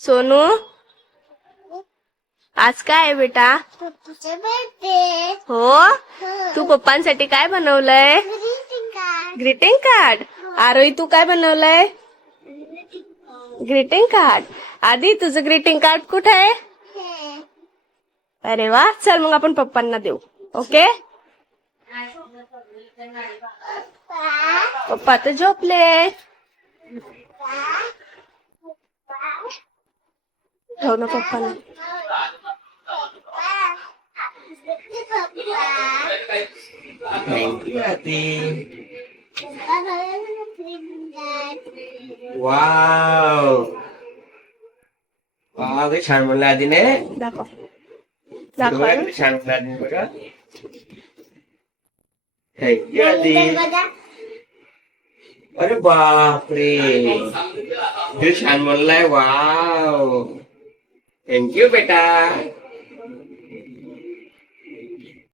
सोनू आज काय आहे बेटा? हो, तू पप्पांसाठी काय बनवलंय? Greeting card. आरोही तू काय बनवलंय? Greeting card. आधी तुझं ग्रीटिंग कार्ड कुठे आहे? अरे वा, चल मग आपण पप्पांना देऊ. ओके. पप्पा तर झोपले. हो ना पप्पांना. थँक्यू आती. वाव वाव, हे छान म्हणलं आधीने. दाखव बघा दाखव. किती छान म्हणलं आधीने बघा. थँक्यू आधी. अरे बापरे, किती छान म्हणलाय. वाव, थँक्यू बेटा.